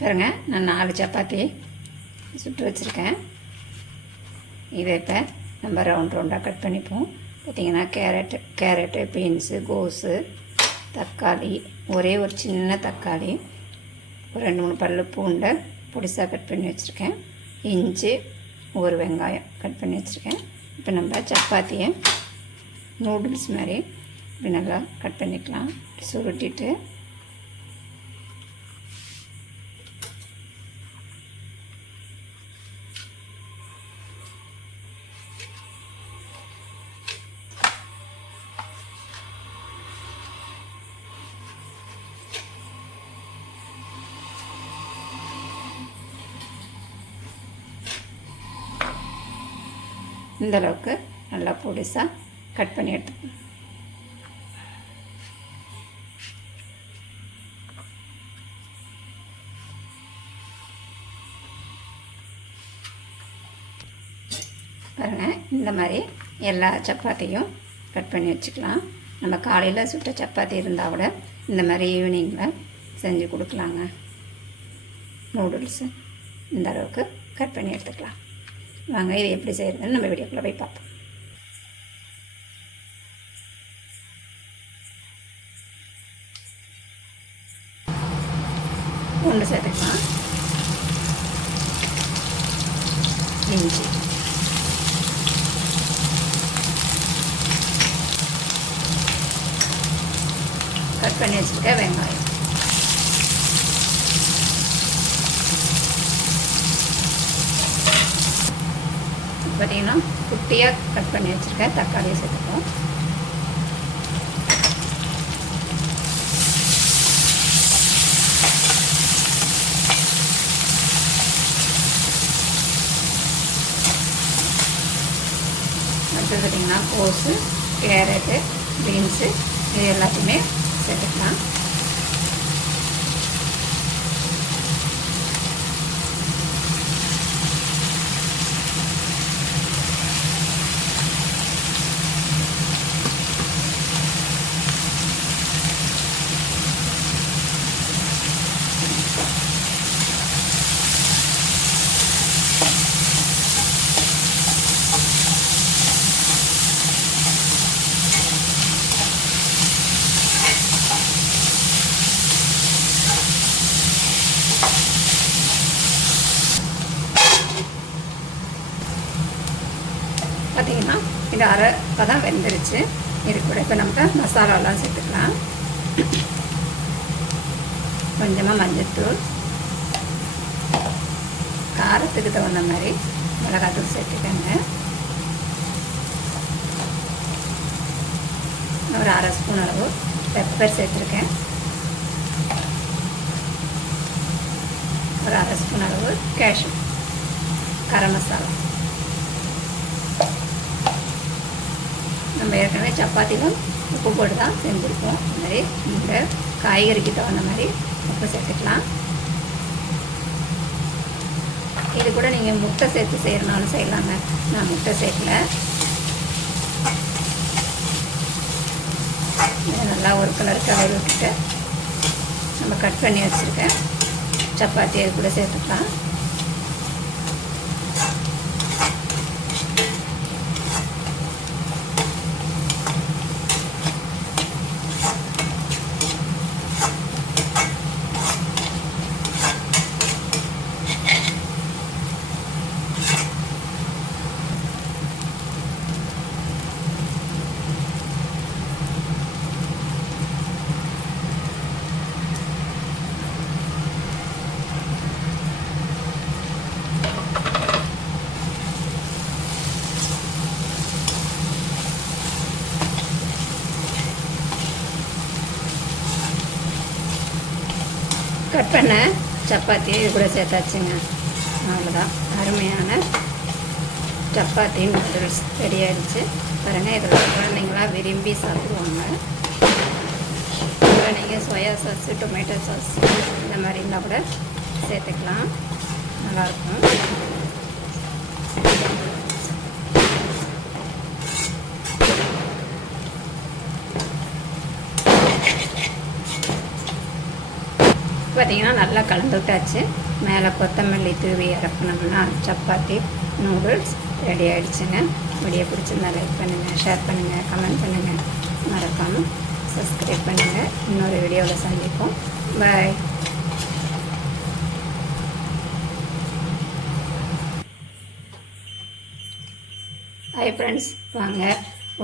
பாருங்க நான் நாலு சப்பாத்தி சுட்டு வச்சுருக்கேன். இதை இப்போ நம்ம ரவுண்ட் ரவுண்டாக கட் பண்ணிப்போம். பார்த்திங்கன்னா கேரட்டு கேரட்டு பீன்ஸு கோஸு தக்காளி ஒரே ஒரு சின்ன தக்காளி ஒரு ரெண்டு மூணு பல்லு பூண்டை பொடிசாக கட் பண்ணி வச்சுருக்கேன். இஞ்சி ஒரு வெங்காயம் கட் பண்ணி வச்சுருக்கேன். இப்போ நம்ம சப்பாத்தியை நூடுல்ஸ் மாதிரி இப்படி நல்லா கட் பண்ணிக்கலாம். சுருட்டிட்டு இந்த அளவுக்கு நல்லா பொடிசாக கட் பண்ணி எடுத்துக்கணும் பாருங்கள் இந்த மாதிரி எல்லா சப்பாத்தியும் கட் பண்ணி வச்சுக்கலாம். நம்ம காலையில் சுட்ட சப்பாத்தி இருந்தால் கூட இந்த மாதிரி ஈவினிங்கில் செஞ்சு கொடுக்கலாங்க. நூடுல்ஸு இந்த அளவுக்கு கட் பண்ணி எடுத்துக்கலாம். வாங்க இதை எப்படி செய்கிறதுன்னு நம்ம வீடியோக்குள்ளே போய் பார்ப்போம். ஒன்று சேர்த்துக்கலாம். இஞ்சி. கட் பண்ணி வச்சுருக்க வெங்காயம். பார்த்தீங்கன்னா குட்டியாக கட் பண்ணி வச்சுருக்கேன். தக்காளியை சேர்த்துப்போம். அடுத்து பார்த்தீங்கன்னா கோஸு கேரட்டு பீன்ஸு இது எல்லாத்தையுமே சேர்த்துக்கலாம். பார்த்தீங்கன்னா இது அரை இப்போ தான் வெந்துருச்சு. இது கூட இப்போ நம்ம மசாலாலாம் சேர்த்துக்கலாம். கொஞ்சமாக மஞ்சள்தூள் காரத்துக்கு தகுந்த மாதிரி மிளகாத்தூள் சேர்த்துக்கோங்க. ஒரு அரை ஸ்பூன் அளவு பெப்பர் சேர்த்துருக்கேன். ஒரு அரை ஸ்பூன் அளவு கேஷ்யூ கரம் மசாலா. நம்ம ஏற்கனவே சப்பாத்திலும் உப்பு போட்டு தான் செஞ்சுருக்கோம். இந்த மாதிரி இந்த காய்கறிக்கு தகுந்த மாதிரி உப்பு சேர்த்துக்கலாம். இது கூட நீங்கள் முட்டை சேர்த்து செய்கிறனாலும் செய்யலாங்க. நான் முட்டை சேர்க்கல. நல்லா ஒரு கலர் கலர் விட்டுட்டு நம்ம கட் பண்ணி வச்சுருக்கேன். சப்பாத்தி அது கூட சேர்த்துக்கலாம். கட் பண்ண சப்பாத்தியும் இது கூட சேர்த்தாச்சுங்க. அவ்வளோதான் அருமையான சப்பாத்தி நூடுல்ஸ் ரெடி ஆயிடுச்சு. பாருங்கள் இதில் குழந்தைங்களாம் விரும்பி சாப்பிடுவாங்க. அப்புறம் நீங்கள் சோயா சாஸ் டொமேட்டோ சாஸ் இந்த மாதிரி இருந்தால் கூட சேர்த்துக்கலாம். நல்லாயிருக்கும் பார்த்தீங்கன்னா நல்லா கலந்து விட்டாச்சு மேலே கொத்தமல்லி தூவி இறக்கணும்னா சப்பாத்தி நூடுல்ஸ் ரெடி ஆகிடுச்சுங்க வீடியோ பிடிச்சிருந்தா லைக் பண்ணுங்கள் ஷேர் பண்ணுங்கள் கமெண்ட் பண்ணுங்கள் மறக்காமல் சப்ஸ்கிரைப் பண்ணுங்கள் இன்னொரு வீடியோவில் சந்திப்போம். பாய் ஹாய் ஃப்ரெண்ட்ஸ் வாங்க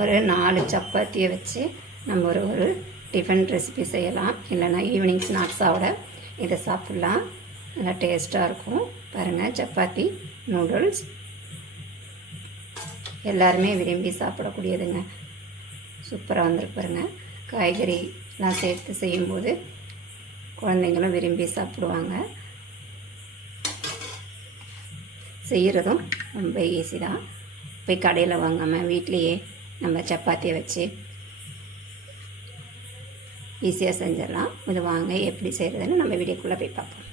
ஒரு நாலு சப்பாத்தியை வச்சு நம்ம ஒரு ஒரு டிஃபன் ரெசிபி செய்யலாம். இல்லைன்னா ஈவினிங் ஸ்நாக்ஸாவோட இதை சாப்பிட்லாம். நல்லா டேஸ்ட்டாக இருக்கும். பாருங்கள் சப்பாத்தி நூடுல்ஸ் எல்லாருமே விரும்பி சாப்பிடக்கூடியதுங்க. சூப்பராக வந்திருக்கு பாருங்க. காய்கறிலாம் சேர்த்து செய்யும்போது குழந்தைங்களும் விரும்பி சாப்பிடுவாங்க. செய்கிறதும் ரொம்ப ஈஸி தான். போய் கடையில் வாங்காமல் வீட்லேயே நம்ம சப்பாத்தியை வச்சு ஈஸியாக செஞ்சிடலாம். இது வாங்க எப்படி செய்கிறதுன்னு நம்ம வீடியோக்குள்ளே போய் பார்ப்போம்.